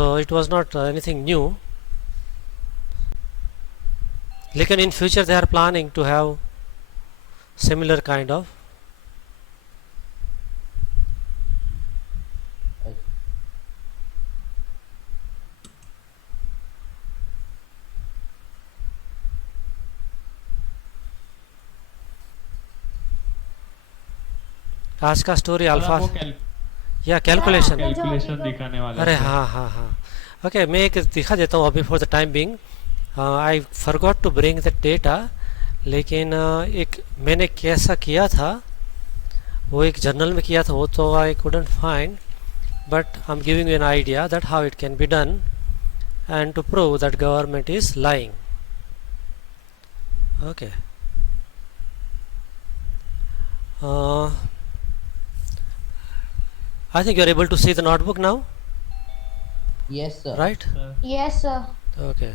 so it was not anything new. लेकिन in future they are planning to have similar kind of. आज का story alpha या calculation दिखाने वाला अरे हाँ हाँ हाँ ओके मैं एक दिखा देता हूँ अभी for the time being I forgot to bring the data लेकिन एक मैंने कैसा किया था वो एक जर्नल में किया था वो तो I couldn't find but I am giving you an idea that how it can be done and to prove that government is lying okay I think you are able to see the notebook now. Yes, sir. Right? Yes, sir. Okay.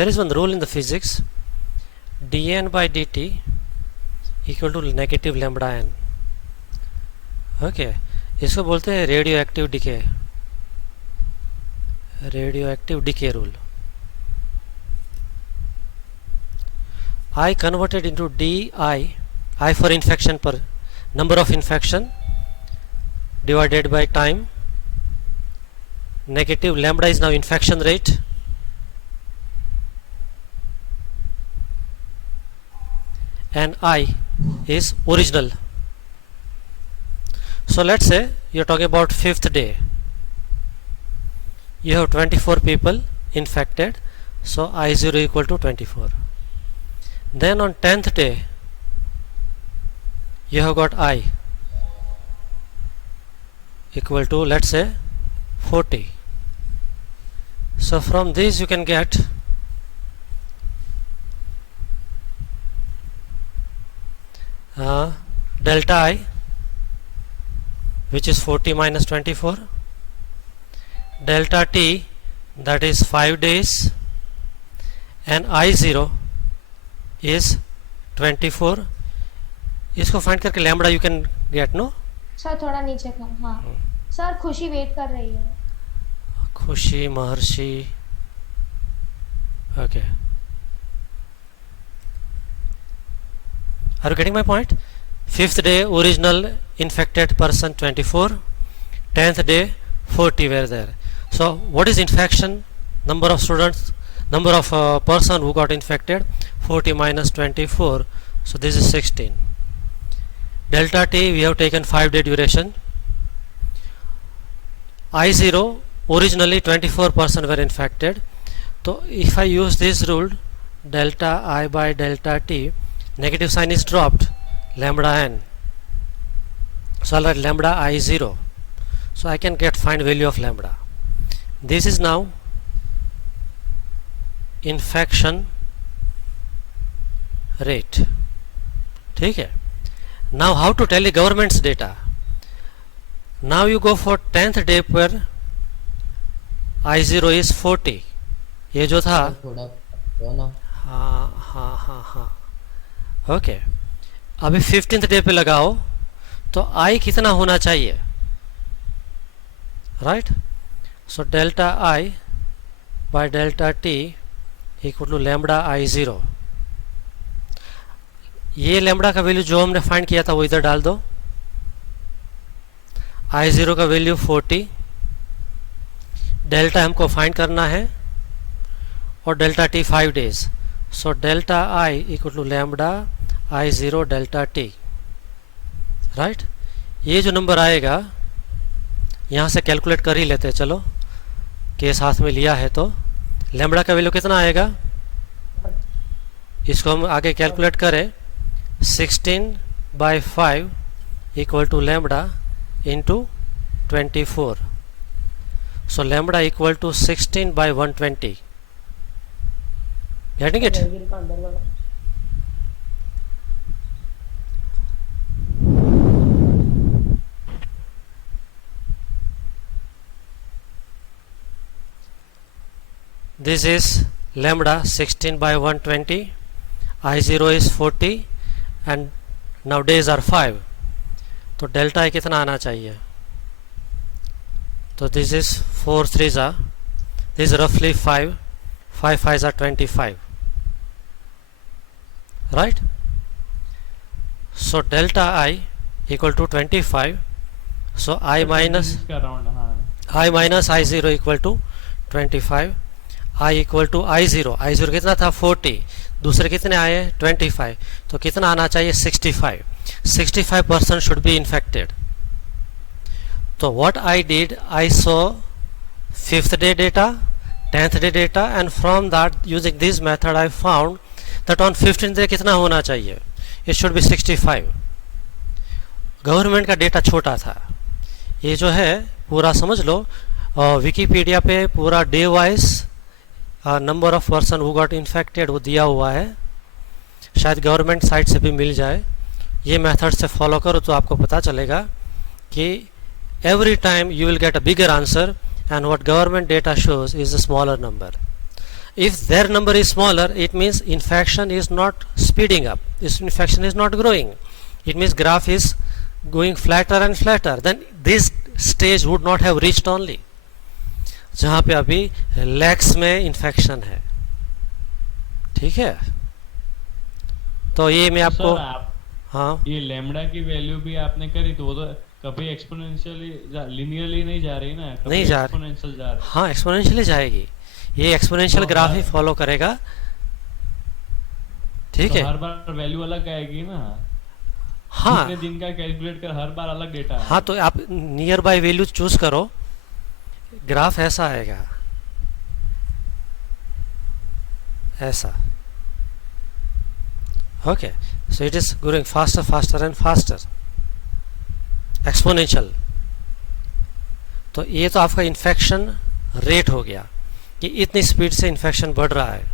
There is one rule in the physics. dN by dt equal to negative lambda n. Okay. इसको बोलते हैं radio active decay rule. I converted into I for infection per number of infection divided by time. Negative lambda is now infection rate and I is original. So let's say you're talking about 5th day. You have 24 people infected, so I0 equal to 24. Then on 10th day you have got I equal to let's say 40. So from this you can get delta I, which is 40 minus 24, delta T, that is 5 days, and I0 is 24. इसको find करके lambda you can get no. Sir थोड़ा नीचे कर. हाँ sir खुशी wait कर रही है. Khushi Maharshi. Okay, are you getting my point? 5th day original infected person 24, 10th day 40 were there. So what is infection? Number of students, number of person who got infected, 40 minus 24, so this is 16. Delta T, we have taken 5 day duration. I0, originally 24 person were infected, so if I use this rule, delta I by delta T, negative sign is dropped, lambda n, so I'll write lambda I0, so I can get find value of lambda. This is now infection rate. ठीक है. Now how to tell the government's data? Now you go for 10th day पर I0 is 40. ये जो था थोड़ा तो ना. हाँ ओके. अभी 15th डे पे लगाओ तो I कितना होना चाहिए? Right. So delta I by delta T equal to lambda I0. ये लैम्बडा का वैल्यू जो हमने फाइंड किया था वो इधर डाल दो. I0 का वैल्यू 40, डेल्टा हमको फाइंड करना है और delta T 5 days. So delta I equal to lambda I0 delta T. Right. ये जो नंबर आएगा यहाँ से कैलकुलेट कर ही लेते हैं. चलो केस हाथ में लिया है तो लैम्बडा का वैल्यू कितना आएगा इसको हम आगे कैलकुलेट करें. 16 by 5 equal to lambda into 24. So lambda equal to 16 by 120. Getting it? This is lambda 16 by 120. I0 is 40 and now days are 5. तो डेल्टा आई कितना आना चाहिए? तो दिस इज 4 3 ज़ा, दिस रफली 5 5 5 ज़ा 25, right? So delta I equal to 25, सो I minus इसका राउंड, हाँ I minus I zero equal to 25, I equal to I zero कितना था 40, दूसरे कितने आए 25, तो कितना आना चाहिए 65, 65% शुड बी इन्फेक्टेड. तो what I did, I saw 5th day data, 10th day data, and from that using this method I found that on 15th day कितना होना चाहिए, it should be 65. गवर्नमेंट का डेटा छोटा था. ये जो है पूरा समझ लो, विकीपीडिया पे पूरा day wise number of person who got infected वो दिया हुआ है, शायद गवर्नमेंट साइट से भी मिल जाए. ये मेथड से फॉलो करो तो आपको पता चलेगा कि every time you will get a bigger answer, and what government data shows is a smaller number. If their number is smaller, it means infection is not speeding up, this infection is not growing, it means graph is going flatter and flatter, then this stage would not have reached only जहाँ पे अभी लैक्स में infection है. ठीक है, तो ये मैं आपको, सर आप हाँ ये लैम्डा की वैल्यू भी आपने करी तो वो तो कभी एक्सपोनेंशियली लिनियरली नहीं जा रही ना, कभी नहीं जा रही. एक्सपोनेंशियल जा रही. हाँ एक्सपोनेंशियली जाएगी, ये एक्सपोनेंशियल तो ग्राफ हर- ही फॉलो करेगा. ठीक तो है, हर बार वैल्यू अलग आएगी ना, हाँ कितने दिन का कैलकुलेट कर हर बार अलग डेटा है. हाँ, तो आप नियर बाय वैल्यू चूज करो, ग्राफ ऐसा आएगा, ऐसा. Okay, so it is going faster faster and faster, exponential. तो ये तो आपका इन्फेक्शन रेट हो गया कि इतनी स्पीड से इन्फेक्शन बढ़ रहा है.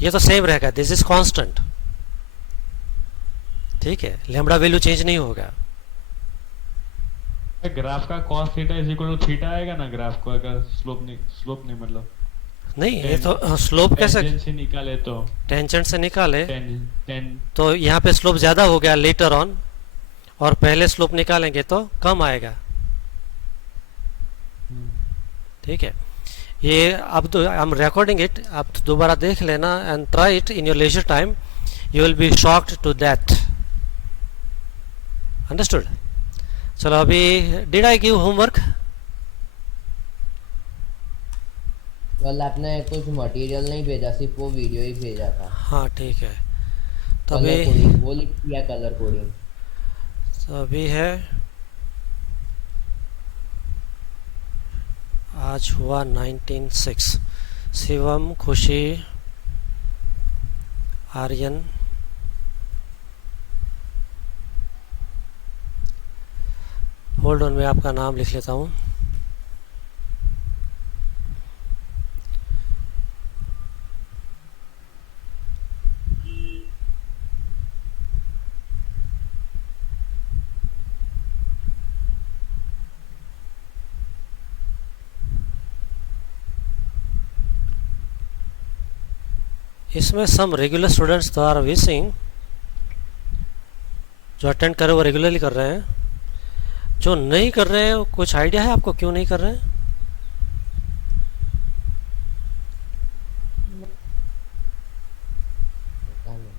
ये तो सेम रहेगा, दिस इज कांस्टेंट. ठीक है, लैम्बडा वैल्यू चेंज नहीं होगा. ग्राफ का cos theta is equal to theta आएगा ना ग्राफ को, अगर स्लोप नहीं मतलब नहीं, ये तो स्लोप कैसे टेंजेंट से निकाले तो टेंजेंट से निकाले, टेन तो यहाँ पे स्लोप ज़्यादा हो गया लेटर ऑन, और पहले स्लोप निकालेंगे तो कम आएगा. ठीक है, ये अब तो आई एम रिकॉर्डिंग इट, आप दोबारा देख लेना and try it in your leisure time, you will be shocked to that. Understood? चलो अभी डिड आई गिव होमवर्क? कल आपने कुछ मटेरियल नहीं भेजा, सिर्फ वो वीडियो ही भेजा था. हाँ ठीक है, तो कलर अभी कोडिंग वो लिख दिया, कलर कोडिंग. तो अभी है, आज हुआ 19/6. शिवम, खुशी, आर्यन, होल्ड ऑन, मैं आपका नाम लिख लेता हूँ. इसमें सम रेगुलर स्टूडेंट्स आर विशिंग, जो अटेंड करे वो रेगुलरली कर रहे हैं, जो नहीं कर रहे हैं कुछ आइडिया है आपको क्यों नहीं कर रहे हैं? पता नहीं.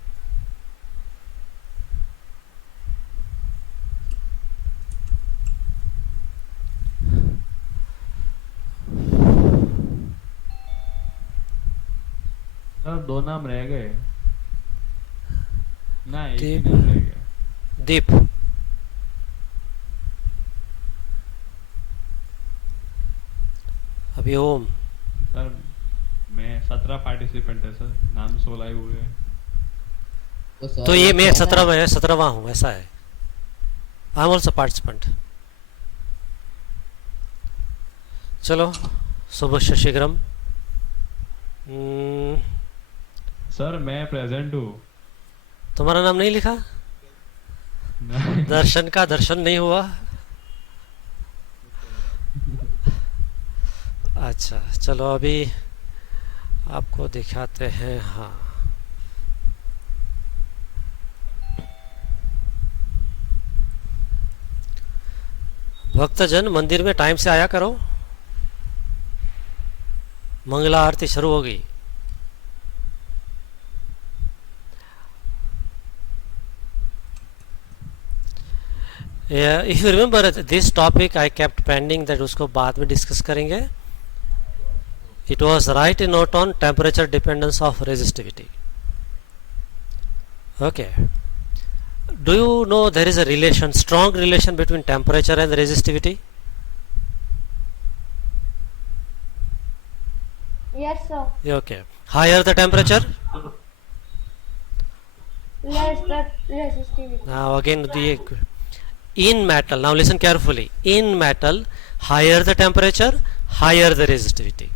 सर दो नाम रह गए ना, एक ही दीप. नाम रह गया. दीप, अभी ओम. सर मैं 17 पार्टिसिपेंट है सर, नाम 16 ही हुए हैं. सर तो ये मैं है ना, 17 में 17वां हूँ, ऐसा है. I am also participant. चलो, शुभ शीघ्रम. सर मैं प्रेजेंट हूँ. तुम्हारा नाम नहीं लिखा? नहीं. दर्शन का दर्शन नहीं हुआ? अच्छा चलो, अभी आपको दिखाते हैं. हाँ, भक्तजन मंदिर में टाइम से आया करो, मंगला आरती शुरू हो गई। If you remember this topic I kept pending, that उसको बाद में डिस्कस करेंगे। It was right in note on temperature dependence of resistivity. Okay, do you know there is a relation, strong relation between temperature and resistivity? Yes, sir. Okay, higher the temperature, Less the resistivity. now again the in metal, now listen carefully, in metal higher the temperature, higher the resistivity.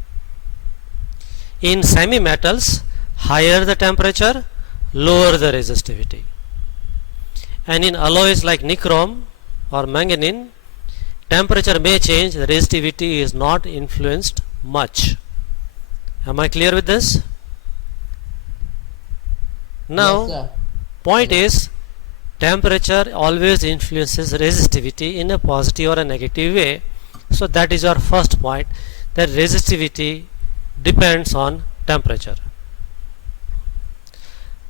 In semi metals higher the temperature, lower the resistivity. And in alloys like nichrome or manganese, temperature may change, the resistivity is not influenced much. Am I clear with this? Now, Yes, sir. point is, temperature always influences resistivity in a positive or a negative way. So that is our first point, that resistivity depends on temperature.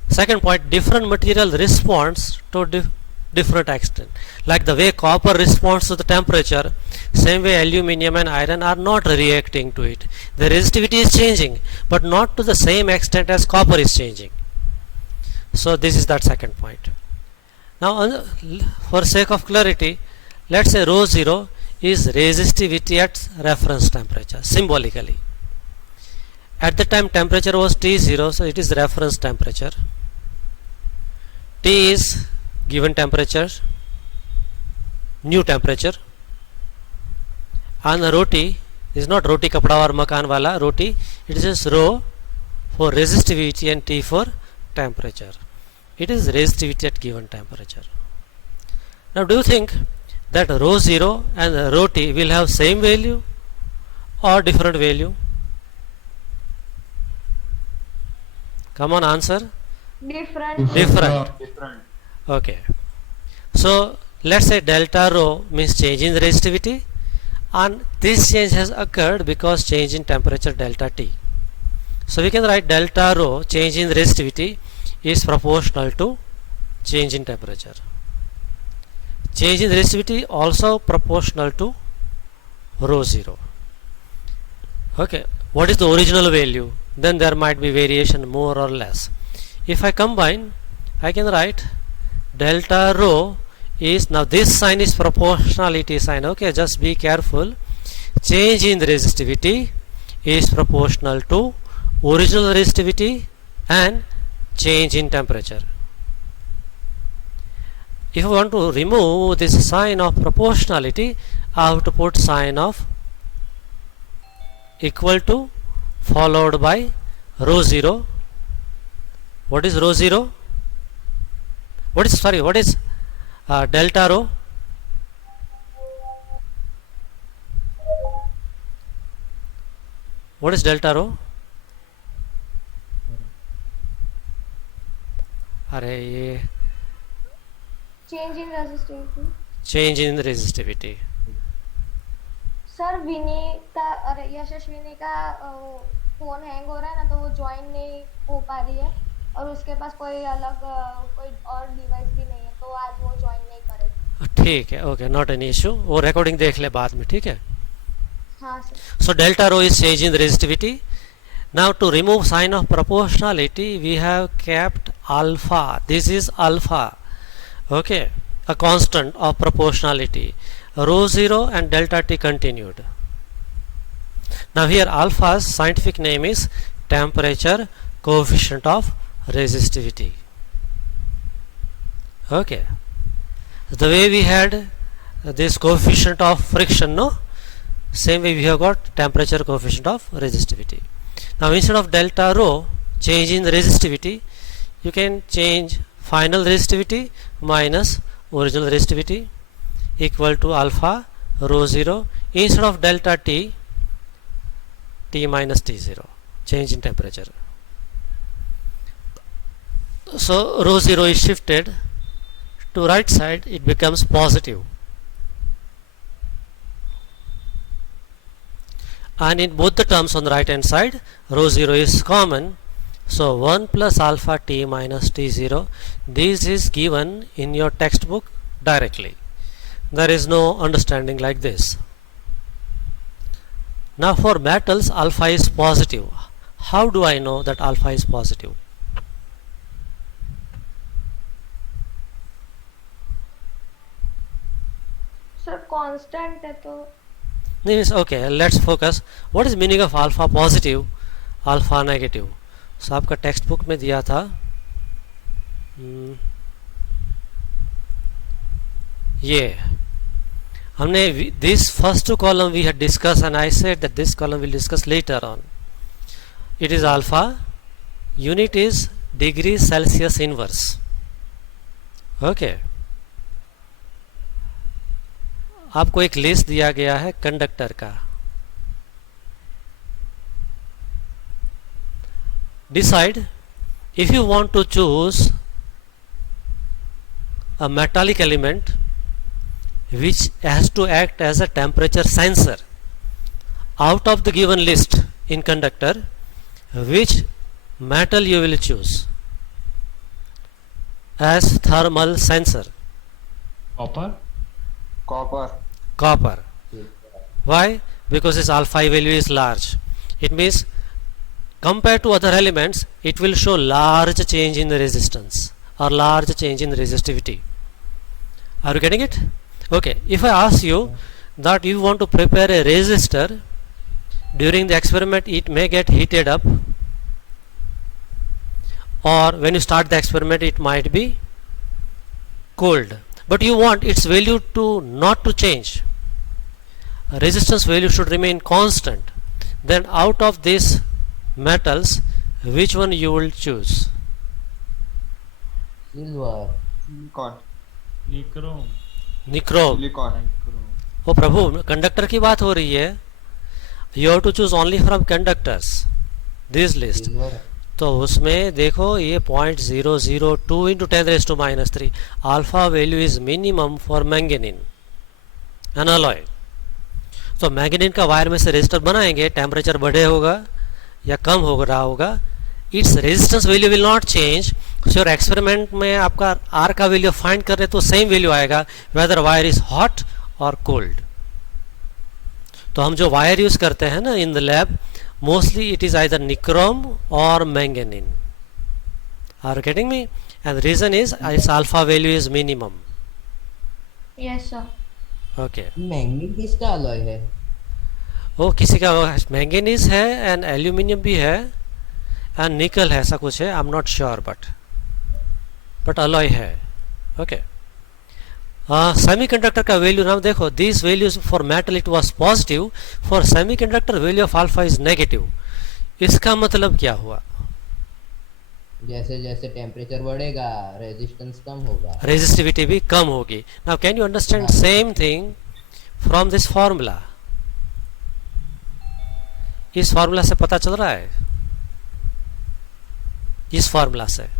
Second point, different material responds to different extent. Like the way copper responds to the temperature, same way aluminium and iron are not reacting to it. The resistivity is changing, but not to the same extent as copper is changing. So this is that second point. Now, for sake of clarity, let's say rho 0 is resistivity at reference temperature, symbolically. At the time temperature was T0, so it is reference temperature. T is given temperature, new temperature, and rho T is not roti kapda or makan wala roti, it is just rho for resistivity and T for temperature. It is resistivity at given temperature. Now, do you think that rho 0 and rho T will have same value or different value? Come on, answer. Different. Okay, so let's say delta rho means change in resistivity, and this change has occurred because change in temperature delta T. So we can write delta rho, change in resistivity, is proportional to change in temperature. Change in resistivity also proportional to rho 0. Okay, what is the original value? Then there might be variation more or less. If I combine, I can write delta rho is, now this sign is proportionality sign. Okay, just be careful. Change in resistivity is proportional to original resistivity and change in temperature. If I want to remove this sign of proportionality, I have to put sign of equal to followed by rho 0. What is rho 0? What is delta rho? What is delta rho? अरे ये Change in resistivity. change in resistivity. Sir Vinita अरे यशस्विनी का phone hang हो रहा है ना, तो वो ज्वाइन नहीं हो पा रही है और उसके पास कोई अलग कोई और डिवाइस भी नहीं है, तो आज वो ज्वाइन नहीं करेगी। ठीक है, ओके, नॉट एनी इशू, वो रिकॉर्डिंग देख ले बाद में, ठीक है। हाँ sir. So delta rho is change in resistivity. Now to remove sign of proportionality, we have kept alpha. This is alpha, okay, a constant of proportionality. Rho 0 and delta T continued. Now here alpha's scientific name is temperature coefficient of resistivity. Okay, the way we had this coefficient of friction, no, same way we have got temperature coefficient of resistivity. Now instead of delta rho, change in resistivity, you can change final resistivity minus original resistivity equal to alpha rho 0. Instead of delta T, T minus T0, change in temperature. So rho 0 is shifted to right side, it becomes positive. and in both the terms on the right hand side rho 0 is common. So 1 plus alpha t minus t0, this is given in your textbook directly. There is no understanding like this. Now for metals alpha is positive. How do I know that alpha is positive? Sir constant है तो Means okay, let's focus. What is meaning of alpha positive, alpha negative? So आपका text book में दिया था ये हमने this first two column we had discussed and I said that this column we'll discuss later on. It is alpha, unit is degree Celsius inverse. Okay. आपको एक list दिया गया है कंडक्टर का. Decide if you want to choose a metallic element which has to act as a temperature sensor out of the given list in conductor, which metal you will choose as thermal sensor? Copper. Copper. Why? Because its alpha value is large. It means compared to other elements it will show large change in the resistance or large change in the resistivity. Are you getting it? Okay, if I ask you that you want to prepare a resistor, during the experiment it may get heated up, or when you start the experiment it might be cold, but you want its value to not to change, resistance value should remain constant, then out of these metals which one you will choose? Silver. Nichrome. Nichrome. ओ प्रभु, conductor की बात हो रही है. You have to choose only from conductors this list. Silver. तो उसमें देखो ये 0.002 into 10⁻³ alpha value is minimum for manganin an alloy. तो मैंगनीन का वायर में से रेजिस्टर बनाएंगे, टेम्परेचर बढ़े होगा या कम हो रहा होगा, its resistance value will not change. Sure experiment में आपका आर का वैल्यू फाइंड कर रहे तो सेम वैल्यू आएगा वेदर वायर इज हॉट और कोल्ड. तो हम जो वायर यूज करते हैं ना in the lab, mostly it is either nichrome or manganene. Are you getting me? And the reason is its alpha value is minimum. Yes sir. Okay. Manganese किसका alloy है? वो किसी का मैंगनीज है and aluminium भी है and निकल है, ऐसा कुछ है. I am not sure but alloy है. ओके. सेमीकंडक्टर का वैल्यू नाम देखो, this values for metal it was positive, for semiconductor value of alpha is negative. इसका मतलब क्या हुआ? जैसे जैसे टेम्परेचर बढ़ेगा रेजिस्टेंस कम होगा, रेजिस्टिविटी भी कम होगी. Now can you understand same thing from this formula? इस फॉर्मूला से पता चल रहा है, इस फॉर्मूला से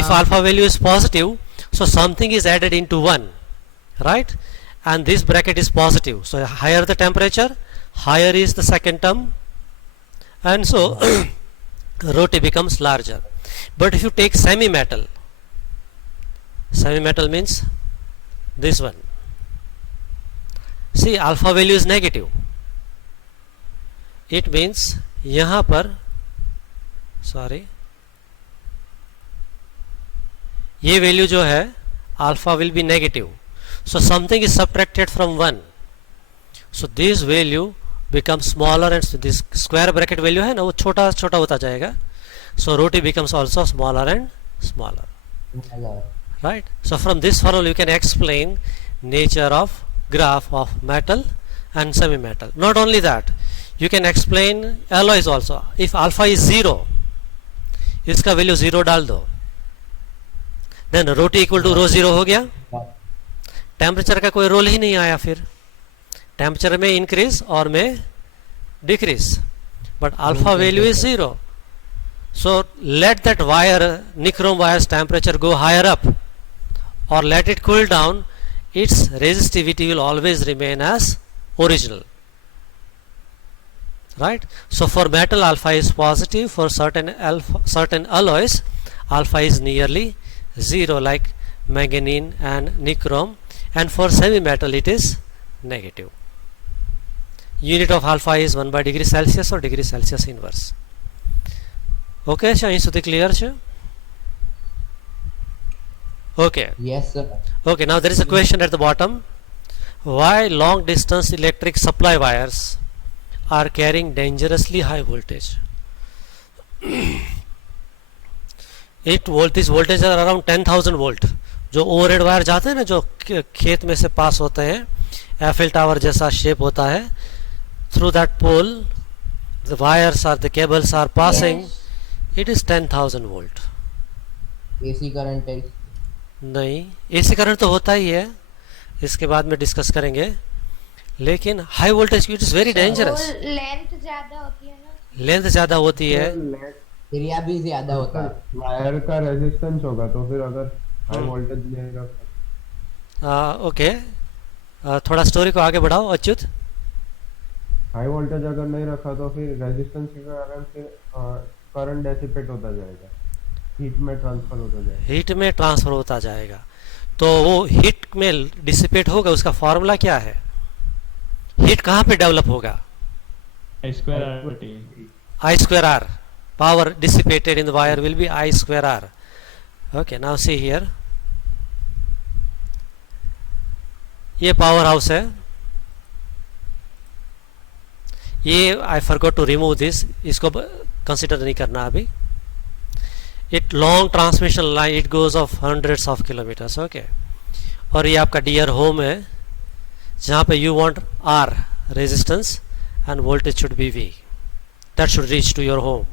if alpha value is positive, so something is added into 1, right? And this bracket is positive, so higher the temperature, higher is the second term, and so rho t becomes larger. But if you take semi metal means this one, see alpha value is negative. It means यहाँ पर ये value जो है alpha will be negative, so something is subtracted from 1, so this value become smaller and this square bracket value है ना वो छोटा छोटा होता जाएगा, so rho T becomes also smaller and smaller, right? So from this formula you can explain nature of graph of metal and semi metal. Not only that, you can explain alloys also. If alpha is 0, इसका value 0 डाल दो, then rho T equal to rho 0 हो गया. Temperature का कोई role ही नहीं आया, फिर टेम्परेचर में इंक्रीज और में decrease, but alpha value is 0. So let that wire nichrome wires temperature go higher up और let it cool down, its resistivity will always remain as original. right? So for metal alpha is positive, for certain alloys alpha is nearly 0 like manganese and nichrome, and for semi metal it is negative. Unit of alpha is 1 by degree Celsius or degree Celsius inverse. Okay, so અહીં સુધી clear છે? Okay. Yes, sir. Okay, now there is a question at the bottom. Why long distance electric supply wires are carrying dangerously high voltage? This voltage are around 10,000 volt. जो overhead wire जाते हैं ना, जो खेत में से पास होते हैं, एफिल टावर जैसा शेप होता है, through that pole the wires or the cables are passing. Yes. It is 10,000 volt. AC current है। नहीं, एसी करंट तो होता ही है, इसके बाद में डिस्कस करेंगे, लेकिन high voltage it is very dangerous. Length ज्यादा होती है ना। लेंथ ज्यादा होती है, एरिया भी ज्यादा होता है। वायर का रेजिस्टेंस होगा, तो फिर अगर हाई वोल्टेज लेगा। ओके, थोड़ा स्टोरी को आगे बढ़ाओ अच्युत। हाई वोल्टेज अगर नहीं रखा तो फिर रेजिस्टेंस के कारण फिर करंट डेसिपेट होता जाएगा, हीट में ट्रांसफर होता जाएगा। हीट में ट्रांसफर होता जाएगा, तो वो हीट में डिसिपेट होगा, उसका फॉर्मूला क्या है? हीट कहाँ पे डेवलप होगा? I square RT. I square R. Power dissipated in the wire will be I square R. Okay, now see here. ये पावर हाउस है, ये I forgot to remove this, इसको कंसिडर नहीं करना अभी। It long transmission line, it goes of hundreds of kilometres. Okay, और ये आपका डियर होम है, जहाँ पे you want are resistance and voltage should be V. That should reach to your home.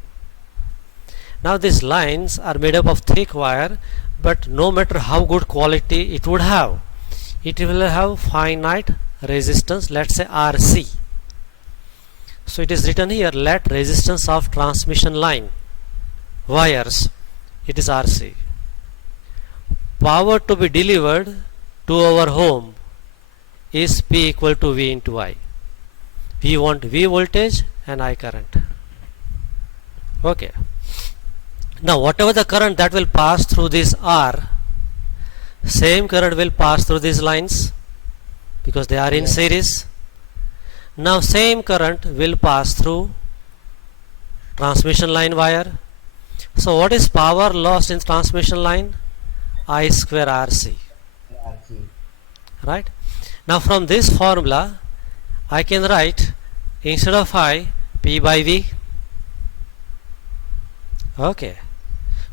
Now these lines are made up of thick wire, but no matter how good quality it would have, it will have finite resistance, let's say RC. So it is written here, let resistance of transmission line wires, it is RC. Power to be delivered to our home is P equal to V into I. We want V voltage and I current. Okay. Now whatever the current that will pass through this R, same current will pass through these lines because they are in series. Now same current will pass through transmission line wire. So what is power lost in transmission line? I square RC. RC. Right? Now from this formula I can write, instead of I, P by V. Okay.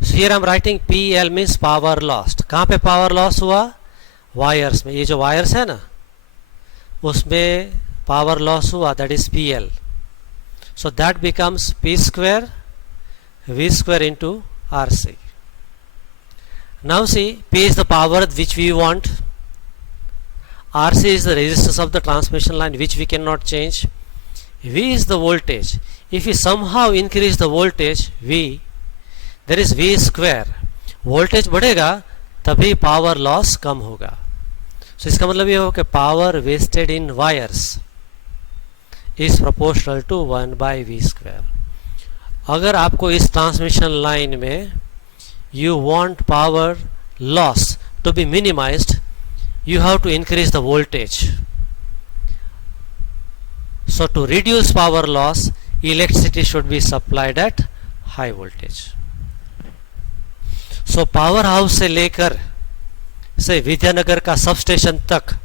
So here I am writing PL means power lost. कहाँ पे power loss हुआ? Wires में। ये जो wires है ना, उसमें power loss हुआ, that is PL. So that becomes P square V square into RC. Now see, P is the power which we want. RC is the resistance of the transmission line which we cannot change. V is the voltage. If we somehow increase the voltage V, there is V square. Voltage बढ़ेगा तभी power loss कम होगा. So इसका मतलब ये हो कि power wasted in wires is proportional to 1 by V square. अगर आपको इस transmission line में you want power loss to be minimized, you have to increase the voltage. So to reduce power loss, electricity should be supplied at high voltage. So power house से लेकर से विद्यानगर का substation तक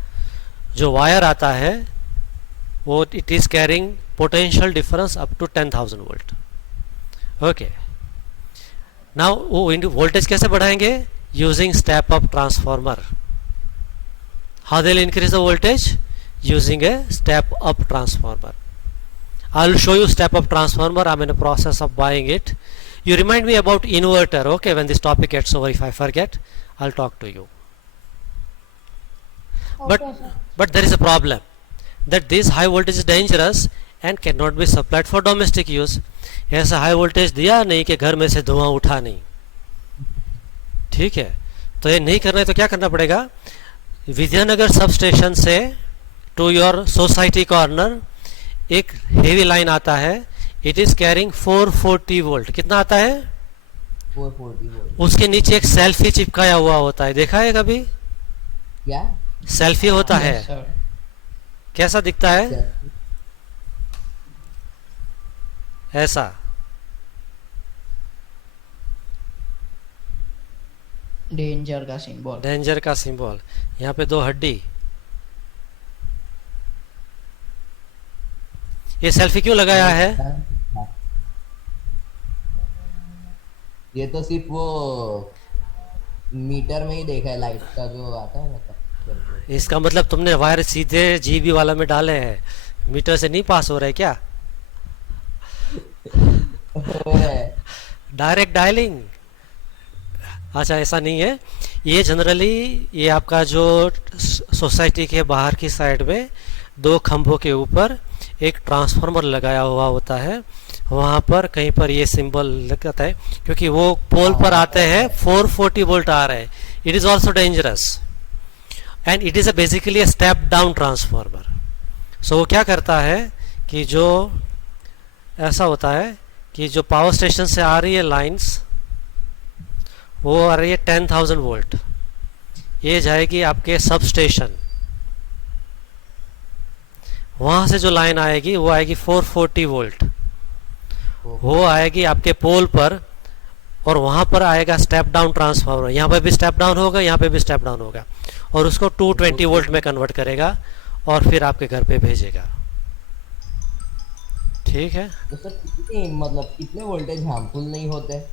जो wire आता है, वो it is carrying potential difference up to 10,000 volt. Okay. Now वो voltage कैसे बढ़ाएंगे? Using step up transformer. How they will increase the voltage? Using a step up transformer. I will show you step up transformer. I am in the process of buying it. You remind me about inverter, okay, when this topic gets over. If I forget, I will talk to you. Okay, sir. But there is a problem, that this high voltage is dangerous and cannot be supplied for domestic use. ऐसा high voltage दिया नहीं कि घर में से धुआं उठा नहीं, ठीक है? तो ये नहीं करना है तो क्या करना पड़ेगा? विद्यानगर सब स्टेशन से टू योर सोसाइटी कॉर्नर एक हेवी लाइन आता है, इट इज कैरिंग 440 वोल्ट। कितना आता है? 440 वोल्ट। उसके नीचे एक सेल्फी चिपकाया हुआ होता है, देखा है कभी? क्या? सेल्फी होता है, Yes, sir. कैसा दिखता है? ऐसा। डेंजर का सिंबल। डेंजर का सिंबल, यहाँ पे 2 हड्डी। ये सेल्फी क्यों लगाया है? ये तो सिर्फ वो मीटर में ही देखा है, लाइट का जो आता है मतलब। इसका मतलब तुमने वायर सीधे जीबी वाला में डाले हैं, मीटर से नहीं पास हो रहे क्या? Direct dialling? अच्छा, ऐसा नहीं है। ये जनरली ये आपका जो सोसाइटी के बाहर की साइड में 2 खंभों के ऊपर एक ट्रांसफार्मर लगाया हुआ होता है, वहाँ पर कहीं पर ये सिंबल लगता है, क्योंकि वो पोल पर आते हैं 440 वोल्ट आ रहे हैं। It is also dangerous and it is basically a step down transformer. So वो क्या करता है कि जो ऐसा होता है कि जो पावर स्टेशन से आ रही है लाइंस, वो आ रही है 10,000 वोल्ट, ये जाएगी आपके सब स्टेशन, वहां से जो लाइन आएगी वो आएगी 440 वोल्ट, वो आएगी आपके पोल पर, और वहां पर आएगा स्टेप डाउन ट्रांसफार्मर। यहाँ पे भी स्टेप डाउन होगा, यहाँ पे भी स्टेप डाउन होगा, और उसको 220 वोल्ट में कन्वर्ट करेगा और फिर आपके घर पे भेजेगा। ठीक है। तो सर कितने मतलब कितने वोल्टेज हार्मफुल नहीं होते?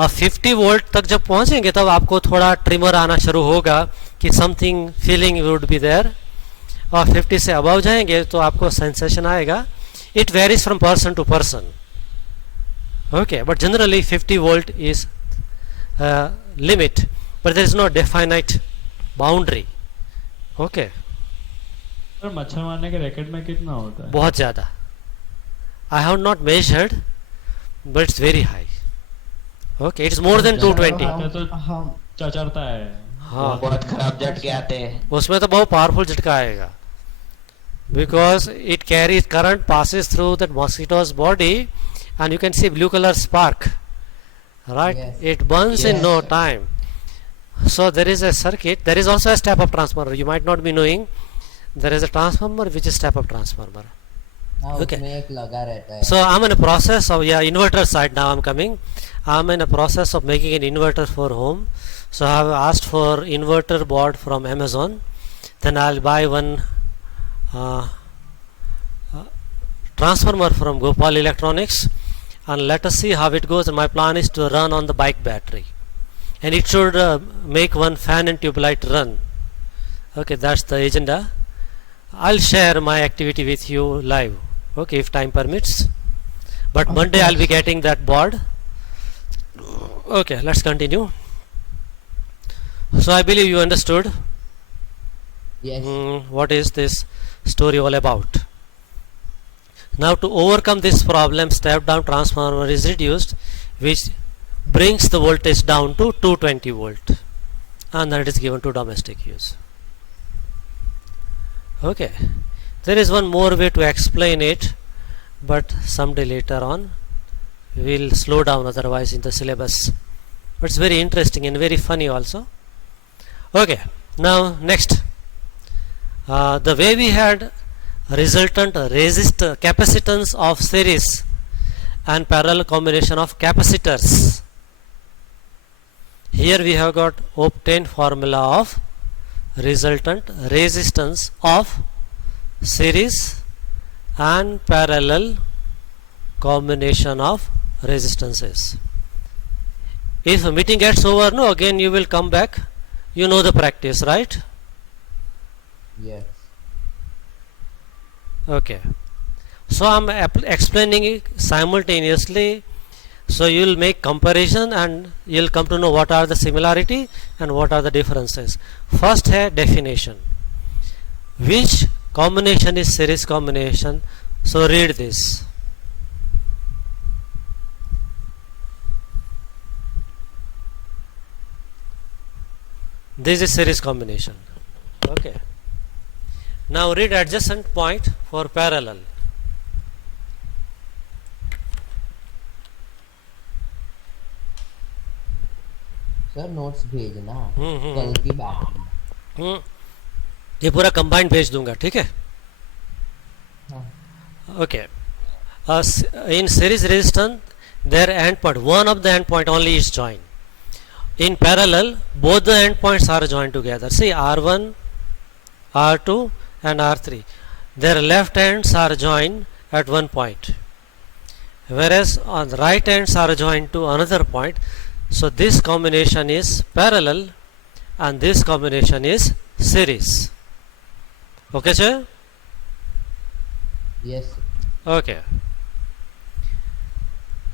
अब 50 वोल्ट तक जब पहुंचेंगे तब आपको थोड़ा ट्रिमर आना शुरू होगा कि something feeling would be there, और 50 से अबव जाएंगे तो आपको सेंसेशन आएगा। It varies from person to person, okay, but generally 50 volt is limit, but there is no definite boundary. Okay, sir मच्छर मारने के रैकेट में कितना होता है? बहुत ज़्यादा। I have not measured but it's very high. Okay, it's more than 220। आता तो हम चचरता है। हाँ, बहुत खराब झटके आते हैं। उसमें तो बहुत पावरफुल झटका आएगा, because it carries current passes through that mosquito's body and you can see blue color spark, right? Yes. It burns in Yes, no sir. time. So there is a circuit, there is also a step up transformer, you might not be knowing, there is a transformer which is step up transformer. हाँ, Okay. उसमें एक लगा रहता है। So I'm in a process of, yeah, inverter side now I'm coming. I'm in a process of making an inverter for home. So I have asked for inverter board from Amazon. Then I'll buy one transformer from Gopal Electronics, and let us see how it goes. And my plan is to run on the bike battery, and it should make one fan and tube light run. Okay, that's the agenda. I'll share my activity with you live, okay, if time permits, but Of Monday I'll be course. getting that board. Okay, let's continue. So I believe you understood Yes. what is this story all about. Now to overcome this problem, step down transformer is reduced, which brings the voltage down to 220 volt, and then it is given to domestic use. Okay, there is one more way to explain it, but someday later on we'll slow down, otherwise in the syllabus, but it's very interesting and very funny also. Okay, now next, the way we had resultant capacitance of series and parallel combination of capacitors, here we have got obtained formula of resultant resistance of series and parallel combination of resistances. If a meeting gets over, no, again you will come back, you know the practice, right? Yes. Okay, so I'm explaining it simultaneously, so you'll make comparison and you'll come to know what are the similarity and what are the differences. First है definition, which combination is series combination. So read this. This is series combination. Okay, now read adjacent point for parallel. Sir notes भेजना हम्म। कल की batch में। हम्म, ये पूरा combined भेज दूंगा, ठीक है। हाँ Okay. In series resistance, their endpoint, one of the endpoint only is joined. In parallel, both the endpoints are joined together. See R1, R2, and R3. Their left ends are joined at one point, whereas on the right ends are joined to another point. So this combination is parallel, and this combination is series. Okay, sir? Yes Okay.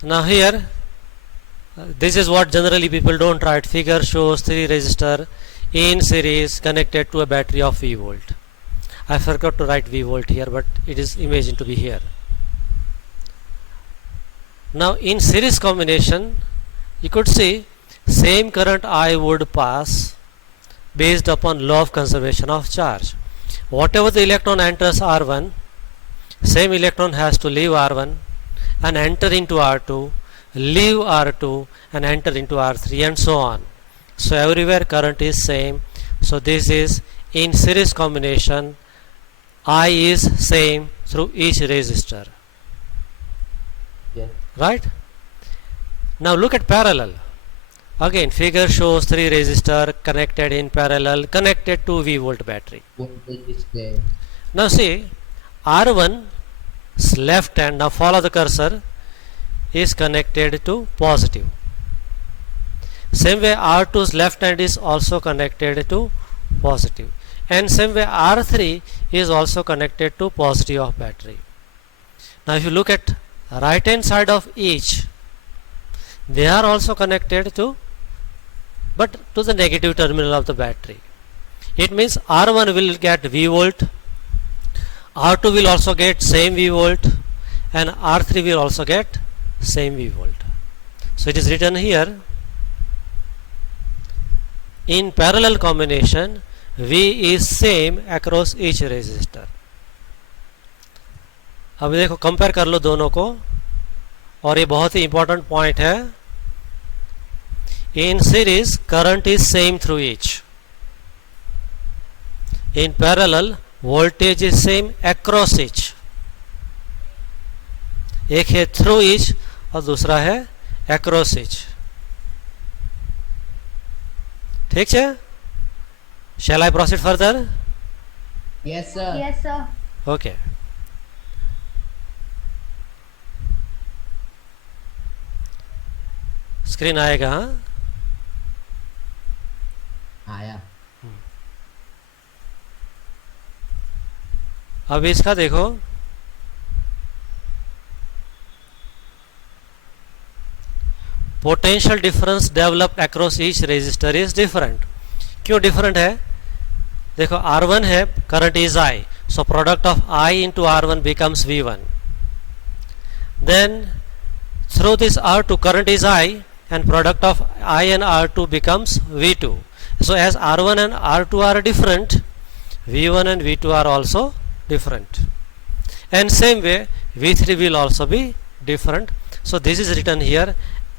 Now here, this is what generally people don't write. Figure shows 3 resistor in series connected to a battery of V volt. I forgot to write V volt here, but it is imagined to be here. Now in series combination, you could see same current I would pass based upon law of conservation of charge. Whatever the electron enters R1, same electron has to leave R1 and enter into R2, leave R2 and enter into R3, and so on. So everywhere current is same. So this is in series combination, I is same through each resistor, yes right? Now look at parallel. Again, figure shows 3 resistor connected in parallel, connected to V volt battery. Voltage is same. Now see, R1's left hand, now follow the cursor, is connected to positive. Same way R2's left hand is also connected to positive. And same way R3 is also connected to positive of battery. Now if you look at right hand side of each, they are also connected to, but to the negative terminal of the battery. It means R1 will get V volt, R2 will also get same V volt, and R3 will also get same V volt. So it is written here, in parallel combination V is same across each resistor. अब देखो compare कर लो दोनों को, और ये बहुत ही important point है. In series current is same through each. In parallel voltage is same across each. एक है through each और दूसरा है across each. ठीक है? Shall I proceed further? Yes sir. Yes, sir. Okay. Screen आएगा. हाँ, आया। अब इसका देखो, potential difference develop across each resistor is different. क्यों डिफरेंट है? देखो R1 है, current is I, so product of I into R1 becomes V1. Then through this R2 current is I, and product of I and R2 becomes V2. So as R1 and R2 are different, V1 and V2 are also different, and same way V3 will also be different. So this is written here.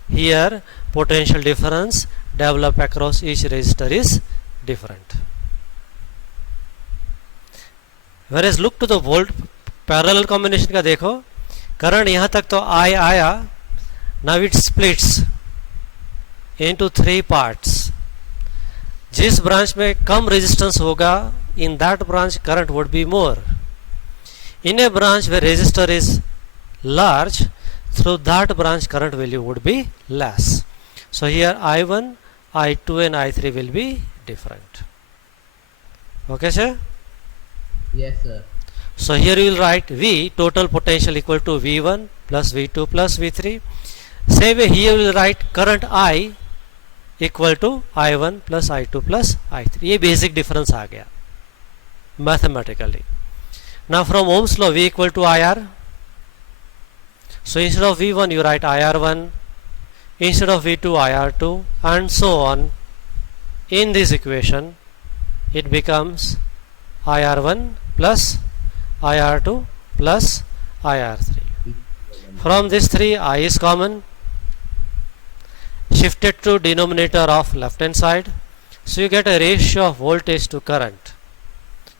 Here potential difference develop across each resistor is different. Whereas look to the volt parallel combination का देखो, current यहाँ तक तो I आया, now it splits into 3 parts. जिस branch में कम resistance होगा, in that branch current would be more. In a branch where resistor is large, through that branch current value would be less. So here I1, I2 and I3 will be different. Okay, sir? Yes sir. So here you will write V total potential equal to V1 plus V2 plus V3. Same way here you will write current I equal to I1 plus I2 plus I3. ये basic difference आ गया mathematically. Now from Ohm's law V equal to IR. So instead of V1 you write IR1, instead of V2 IR2, and so on. In this equation it becomes IR1 plus IR2 plus IR3. From this 3 I is common. shifted to denominator of left hand side, so you get a ratio of voltage to current.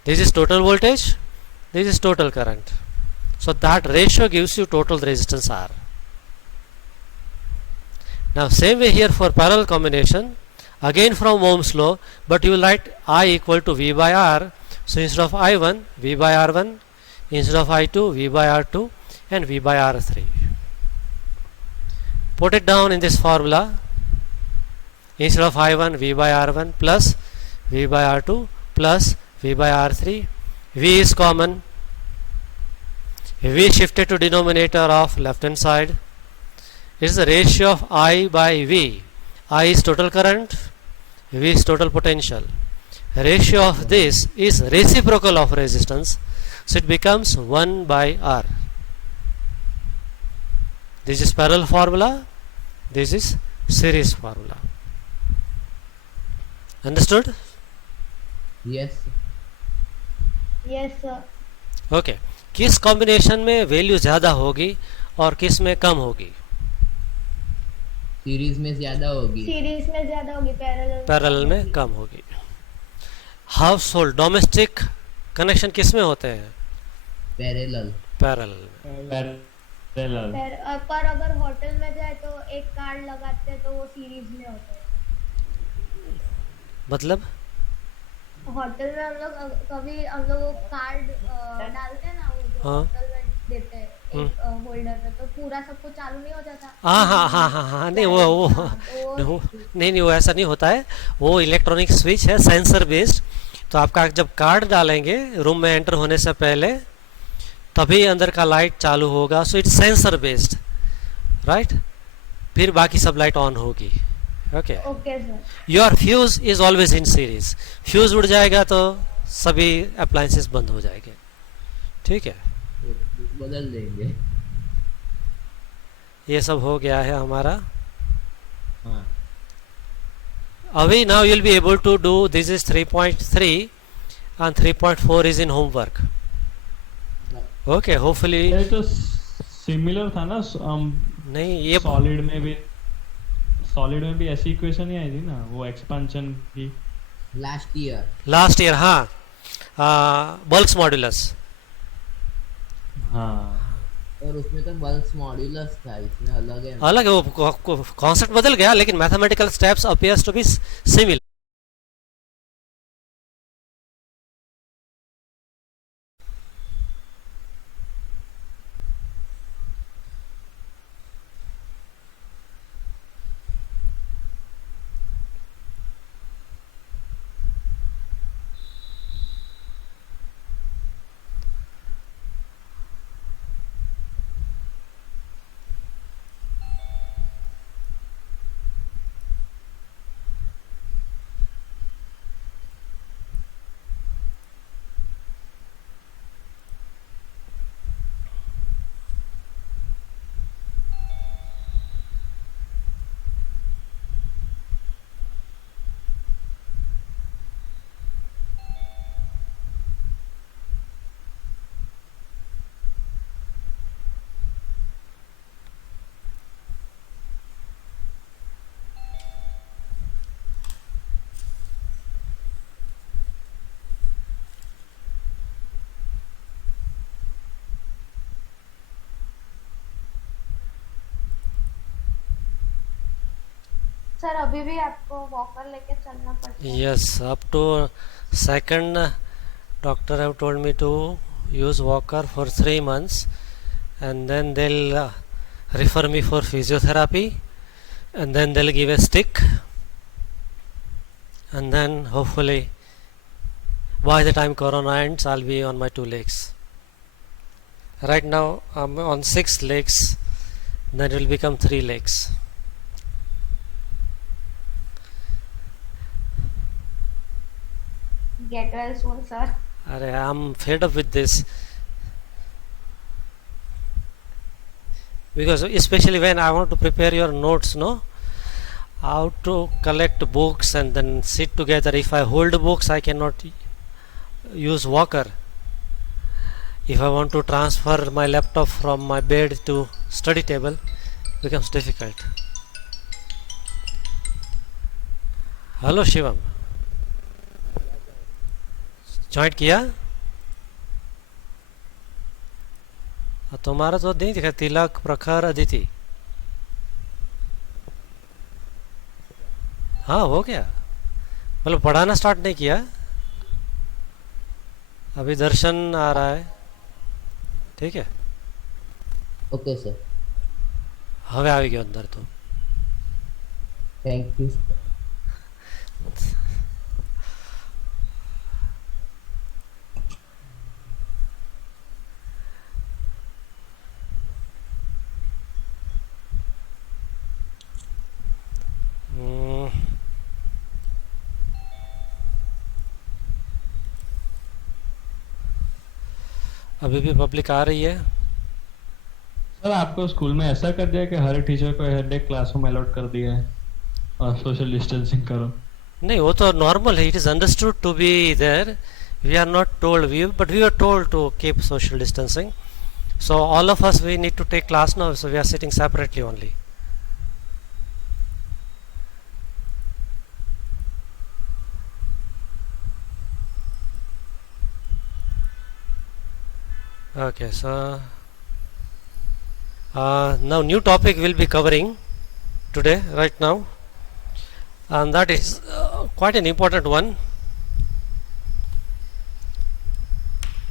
This is total voltage, this is total current, so that ratio gives you total resistance R. Now same way here for parallel combination, again from Ohm's law, but you will write I equal to V by R. So instead of I1, V by R1, instead of I2, V by R2, and V by R3. Put it down in this formula. Instead of I1, V by R1 plus V by R2 plus V by R3. V is common. V shifted to denominator of left hand side. It is the ratio of I by V. I is total current, V is total potential. Ratio of this is reciprocal of resistance, so it becomes 1 by R. This is parallel formula, this is series formula. Understood? Yes. Yes sir. Okay किस combination में value ज़्यादा होगी और किस में कम होगी? Series में ज्यादा होगी. सीरीज में ज्यादा होगी, पैरेलल में कम होगी. हाउस होल्ड डोमेस्टिक कनेक्शन किस में होते हैं? पैरेलल. पैरेलल में. पैरेलल. पर अगर होटल में जाए तो एक कार्ड लगाते हैं तो वो सीरीज में होता है. मतलब होटल में हम लोग कभी हम लोग कार्ड डालते हैं ना, वो जो हाँ. होटल में देते हैं एक होल्डर में, तो पूरा सब कुछ चालू नहीं हो जाता. हाँ हाँ हाँ हाँ हाँ नहीं वो नहीं नहीं वो ऐसा नहीं होता है. वो इलेक्ट्रॉनिक स्विच है सेंसर बेस्ड. तो आपका जब कार्ड डालेंगे रूम में एंटर होने से पहले तभी अंदर का लाइट चालू होगा. So it's sensor based, right. फिर बाकी सब लाइट ऑन होगी. Okay okay sir. Your fuse is always in series. Fuse उड़ जाएगा तो सभी अप्लायंसेस बंद हो जाएंगे. ठीक है, बदल देंगे. ये सब हो गया है हमारा. हाँ. अभी now you'll be able to do this is 3.3 and 3.4 is in homework. Okay, hopefully. ये तो सिमिलर था ना. नहीं ये सॉलिड में भी ऐसी इक्वेशन ही आई थी ना, वो एक्सपेंशन की. Last year. हाँ बल्क्स मॉड्यूलस. हाँ और उसमें तो बल्क्स मॉड्यूलस था, इसमें अलग है. अलग है, वो कॉन्सेप्ट बदल गया लेकिन mathematical steps appears to be similar. Sir अभी भी आपको वॉकर लेके चलना पड़ता है. Yes, up to second doctor have told me to use walker for 3 months and then they'll refer me for physiotherapy and then they'll give a stick and then hopefully by the time corona ends I'll be on my 2 legs. Right now I'm on 6 legs, then it will become 3 legs. Get well soon, sir. I'm fed up with this because especially when I want to prepare your notes, no, how to collect books and then sit together. If I hold books I cannot use walker. If I want to transfer my laptop from my bed to study table, becomes difficult. Hello Shivam, joint किया? तुम्हारा तो नहीं दिखा, तिलक, प्रखर, अदिति। हाँ हो गया, मतलब पढ़ाना स्टार्ट नहीं किया, अभी दर्शन आ रहा है। ठीक है, ओके सर, હવે આવી ગયો અંદર તો। Thank you sir. हम्म, अभी भी पब्लिक आ रही है? सर आपको स्कूल में ऐसा कर दिया कि हर टीचर को हर एक क्लासरूम अलॉट कर दिया है और सोशल डिस्टेंसिंग करो? नहीं, वो तो नॉर्मल है, it is understood to be there, we are not told, we but we are told to keep social distancing, so all of us we need to take class now, so we are sitting separately only. Okay, so now new topic we'll be covering today right now, and that is quite an important one.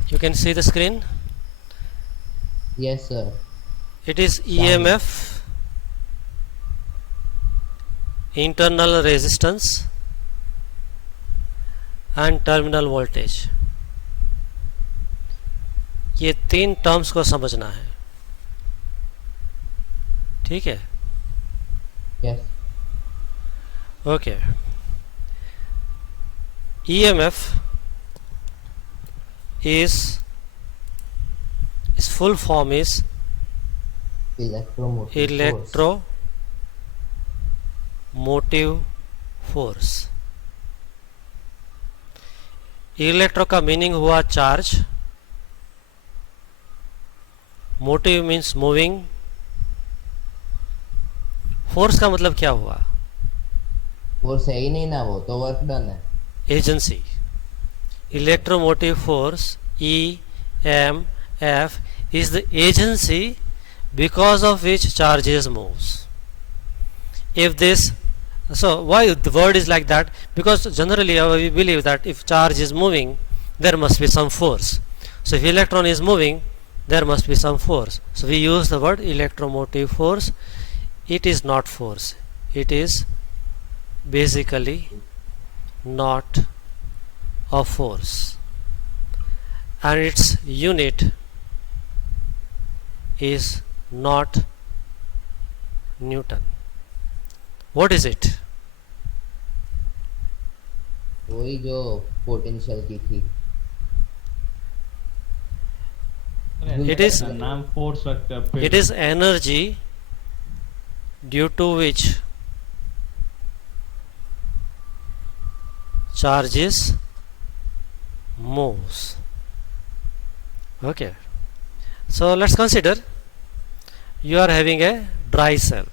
You can see the screen. Yes sir. It is EMF, internal resistance and terminal voltage. ये तीन terms को समझना है, ठीक है? Yes. Okay. EMF is its full form is electromotive force. Electro का meaning हुआ charge, motive means moving, force का मतलब क्या हुआ? फोर्स है ही नहीं ना, वो तो वर्क डन है। Agency. Electromotive force EMF is the agency because of which charges moves. If this, so why the word is like that? Because generally we believe that if charge is moving, there must be some force. So if electron is moving, there must be some force. So we use the word electromotive force. It is not force. It is basically not a force, and its unit is not Newton. What is it? वही जो potential की थी। It is नाम force रखते हैं फिर। it is energy due to which charges moves. Okay, so let's consider you are having a dry cell.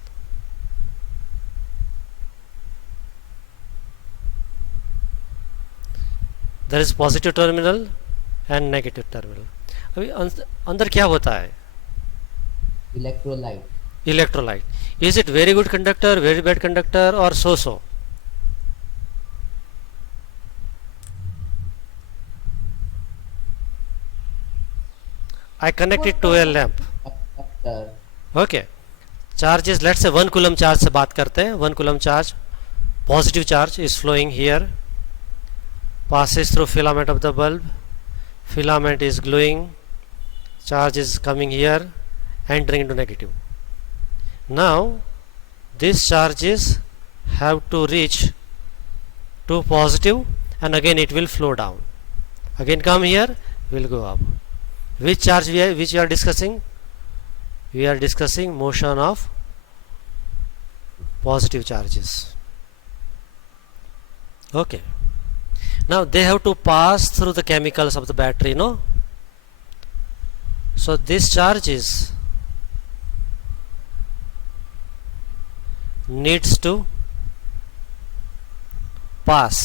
There is positive terminal and negative terminal. अभी अंदर क्या होता है? Electrolyte. Electrolyte. Is it very good conductor, very bad conductor, or so-so? I connect it to a lamp. Okay. Charge is, let's say 1 coulomb charge से बात करते हैं. 1 coulomb charge, positive charge is flowing here, passes through filament of the bulb. Filament is glowing. Charge is coming here, entering into negative. Now these charges have to reach to positive, and again it will flow down. Again come here, will go up. Which charge which we are discussing? We are discussing motion of positive charges. Okay. Now they have to pass through the chemicals of the battery, no? So this charges needs to pass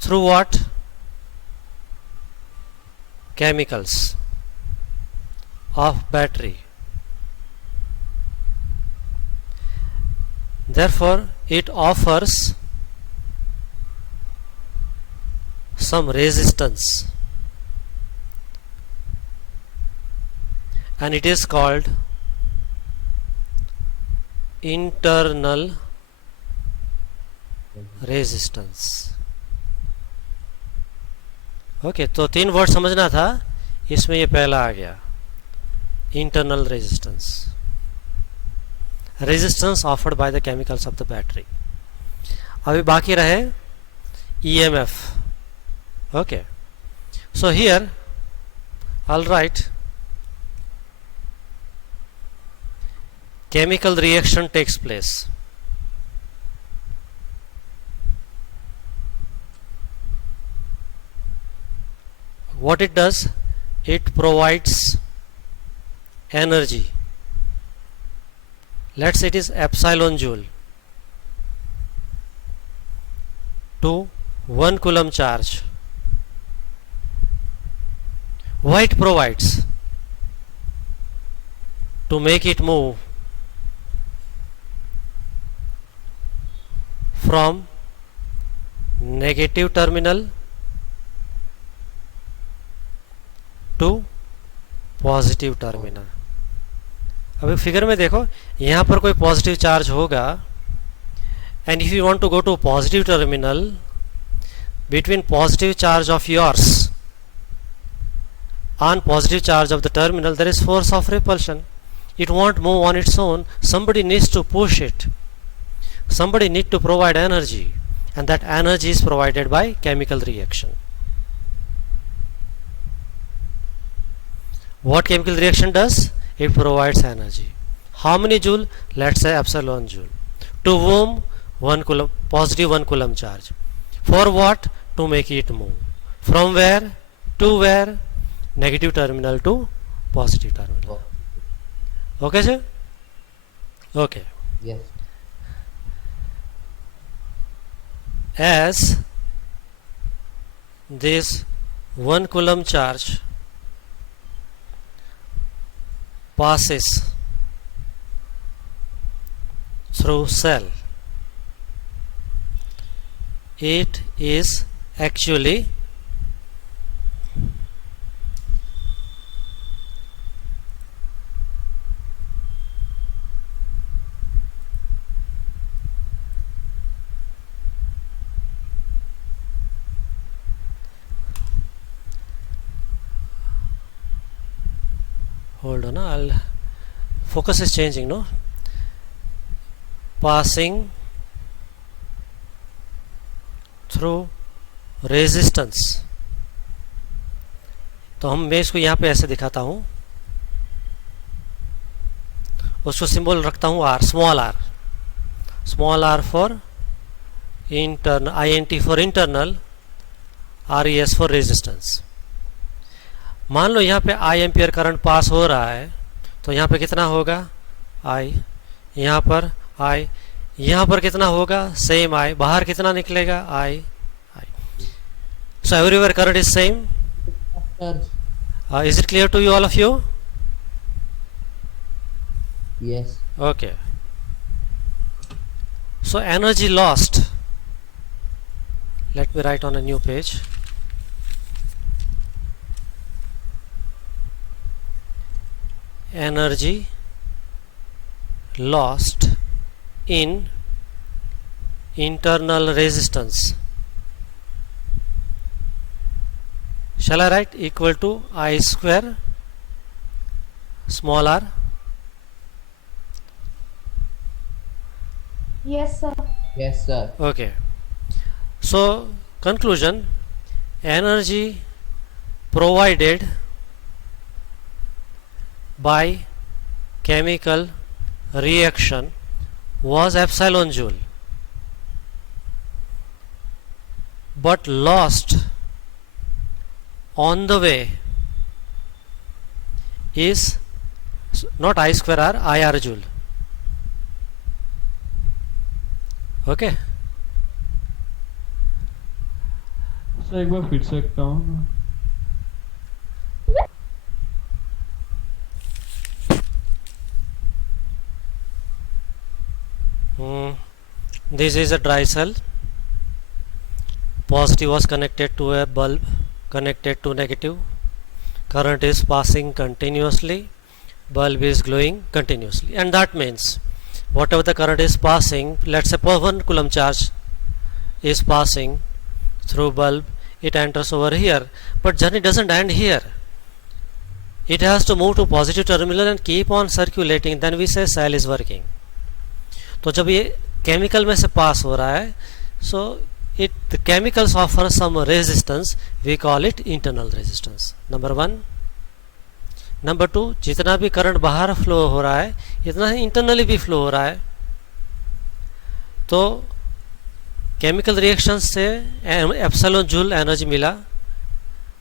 through what? Chemicals of battery. Therefore it offers some resistance, and it is called internal resistance. Okay तो 3 word समझना था, इसमें ये पहला आ गया, internal resistance, resistance offered by the chemicals of the battery. अभी बाकी रहे EMF. Okay, so here I'll write chemical reaction takes place. What it does, it provides energy. Let's say it is epsilon joule to 1 coulomb charge. Why it provides? To make it move from negative terminal to positive terminal. अभी figure में देखो, यहाँ पर कोई positive charge होगा, and if you want to go to positive terminal, between positive charge of yours on positive charge of the terminal there is force of repulsion. It won't move on its own. Somebody needs to push it, somebody need to provide energy, and that energy is provided by chemical reaction. What chemical reaction does? It provides energy. How many joule? Let's say epsilon joule. To whom? 1 coulomb, positive 1 coulomb charge. For what? To make it move. From where to where? Negative terminal to positive terminal. Okay sir? Okay. Yes. As this 1 coulomb charge passes through cell, it is actually hold on, I'll focus is changing, no, passing through resistance. तो मैं इसको यहाँ पे ऐसे दिखाता हूँ, उसको symbol रखता हूँ R, small r for internal, INT for internal, RES for resistance. मान लो यहाँ पे I एम्पियर करंट पास हो रहा है, तो यहाँ पे कितना होगा I, यहाँ पर I, यहाँ पर कितना होगा सेम I, बाहर कितना निकलेगा I. So everywhere current is same. Is it clear to you, all of you? Yes. Okay. So energy lost, let me write on a new page. Energy lost in internal resistance. Shall I write equal to I square small r? Yes, sir. Yes, sir. Okay. So conclusion, energy provided by chemical reaction was epsilon joule, but lost on the way is not I square r, IR joule. Okay sir एक बार फिर से कहूँ। This is a dry cell. Positive was connected to a bulb, connected to negative. Current is passing continuously. Bulb is glowing continuously, and that means whatever the current is passing, let's say 1 coulomb charge is passing through bulb, it enters over here, but journey doesn't end here. It has to move to positive terminal and keep on circulating, then we say cell is working. तो जब ये chemical में से पास हो रहा है, so it the chemicals offer some resistance, we call it internal resistance. Number 1. Number 2, जितना भी करंट बाहर फ्लो हो रहा है इतना ही इंटरनली भी फ्लो हो रहा है. तो केमिकल रिएक्शन से एप्सिलॉन जूल एनर्जी मिला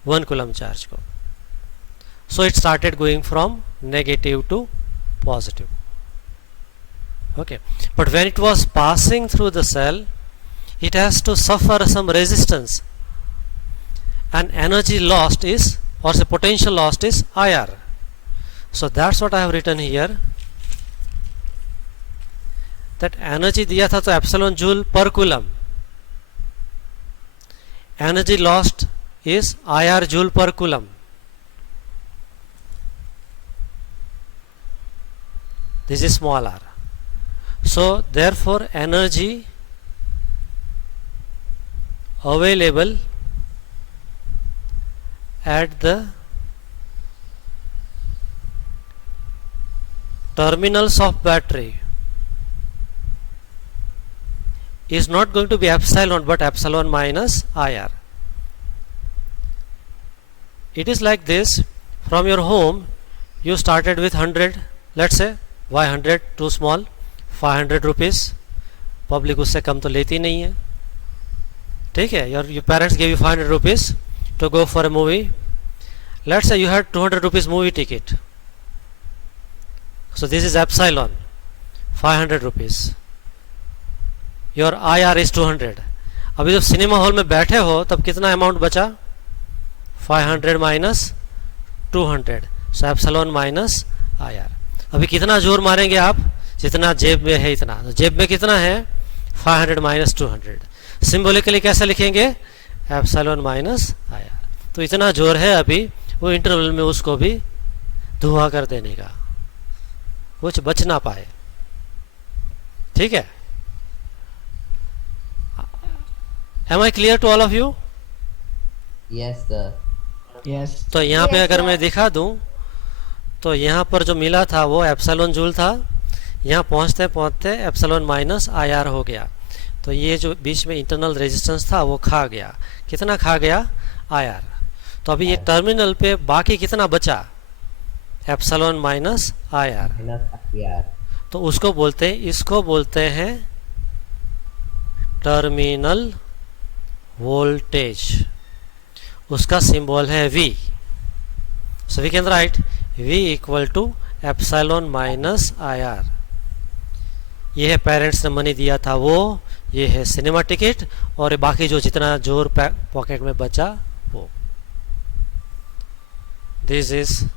1 कूलम चार्ज को. So it started going from negative to positive. Okay, but when it was passing through the cell, it has to suffer some resistance, and energy lost is, or the potential lost is IR. So that's what I have written here, that energy दिया था तो epsilon joule पर coulomb, energy lost is IR joule per coulomb. This is small r. So therefore energy available at the terminals of battery is not going to be epsilon but epsilon minus IR. It is like this. From your home you started with 100, let's say. Why 100? Too small. 500 rupees. Public उससे कम तो लेती नहीं है, ठीक है. your parents gave you 500 rupees to go for a movie. Let's say you had 200 rupees movie ticket. So this is epsilon, 500 rupees. Your IR is 200. अभी जब cinema hall में बैठे हो तब कितना अमाउंट बचा? 500 माइनस 200. सो एप्सिलॉन माइनस IR. अभी कितना जोर मारेंगे आप? जितना जेब में है इतना. तो जेब में कितना है? 500 माइनस 200. सिंबॉलिकली कैसे लिखेंगे? Epsilon minus IR. तो इतना जोर है अभी वो इंटरवल में उसको भी धुआं कर देने का, कुछ बच ना पाए, ठीक है. Am I clear to all of you? Yes sir. Yes. तो यहाँ पे Yes, अगर sir. मैं दिखा दूं तो यहाँ पर जो मिला था वो एप्सिलॉन जूल था, यहाँ पहुँचते पहुँचते एप्सिलॉन माइनस IR हो गया. तो ये जो बीच में इंटरनल रेजिस्टेंस था वो खा गया. कितना खा गया? IR. तो अभी ये टर्मिनल पे बाकी कितना बचा? Epsilon minus IR. Minus IR. तो उसको बोलते हैं, इसको बोलते हैं टर्मिनल वोल्टेज. उसका सिंबल है V. So we can write V equal to epsilon minus IR. ये है पेरेंट्स ने मनी दिया था वो, ये है सिनेमा टिकट, और ये बाकी जो जितना जोर पॉकेट में बचा वो. This is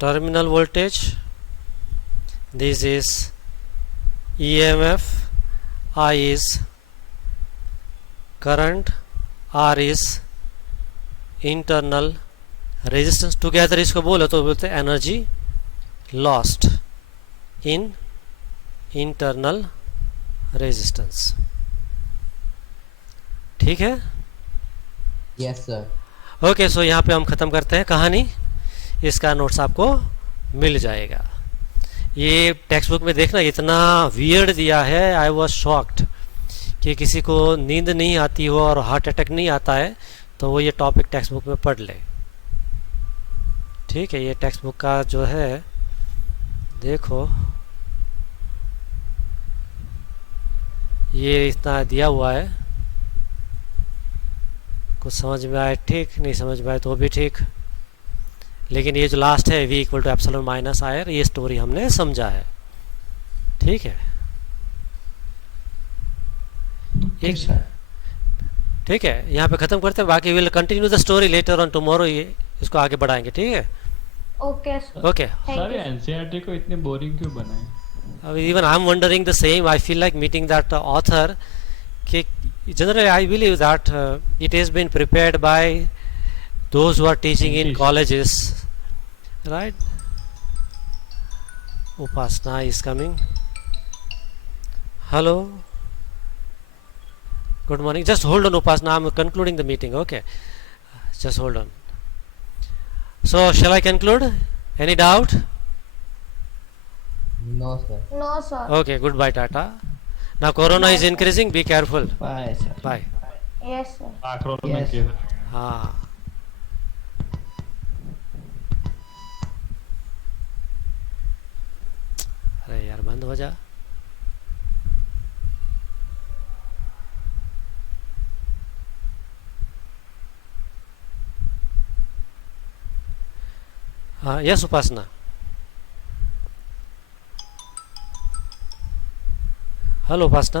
terminal voltage. This is EMF. I is current. R is internal resistance. Together इसको बोलो तो बोलते हैं energy lost in internal resistance. ठीक है. Yes sir. ओके, सो यहाँ पे हम ख़त्म करते हैं कहानी. इसका नोट्स आपको मिल जाएगा. ये टेक्स्ट बुक में देखना इतना वियर्ड दिया है, आई वॉज शॉक्ड कि किसी को नींद नहीं आती हो और हार्ट अटैक नहीं आता है तो वो ये टॉपिक टेक्स्ट बुक में पढ़ ले. ठीक है. ये टेक्स्ट बुक का जो है देखो, ये इतना दिया हुआ है. कुछ समझ में आए ठीक, नहीं समझ में आए तो भी ठीक, लेकिन ये जो लास्ट है V equal to epsilon minus IR, ये स्टोरी हमने समझा है. ठीक है, ओके सर. ठीक है, यहाँ पे ख़त्म करते हैं, बाकी will continue the story later on tomorrow, ये इसको आगे बढ़ाएंगे, ठीक है. Okay sir, okay. Thank sir you. NCERT को इतने बोरिंग क्यों बनाए? Even I'm wondering the same. I feel like meeting that author. Generally, I believe that it has been prepared by those who are teaching in English. colleges, right? Upasna is coming. Hello. Good morning. Just hold on, Upasna. I'm concluding the meeting. Okay. Just hold on. So, shall I conclude? Any doubt? No sir. No sir. Okay. Goodbye, Tata. Now, Corona is increasing. Be careful. Bye sir. Bye. Yes sir. आखिर में Yes. Case हाँ. अरे यार बंद हो जा. हाँ, yes उपासना. Hello उपासना.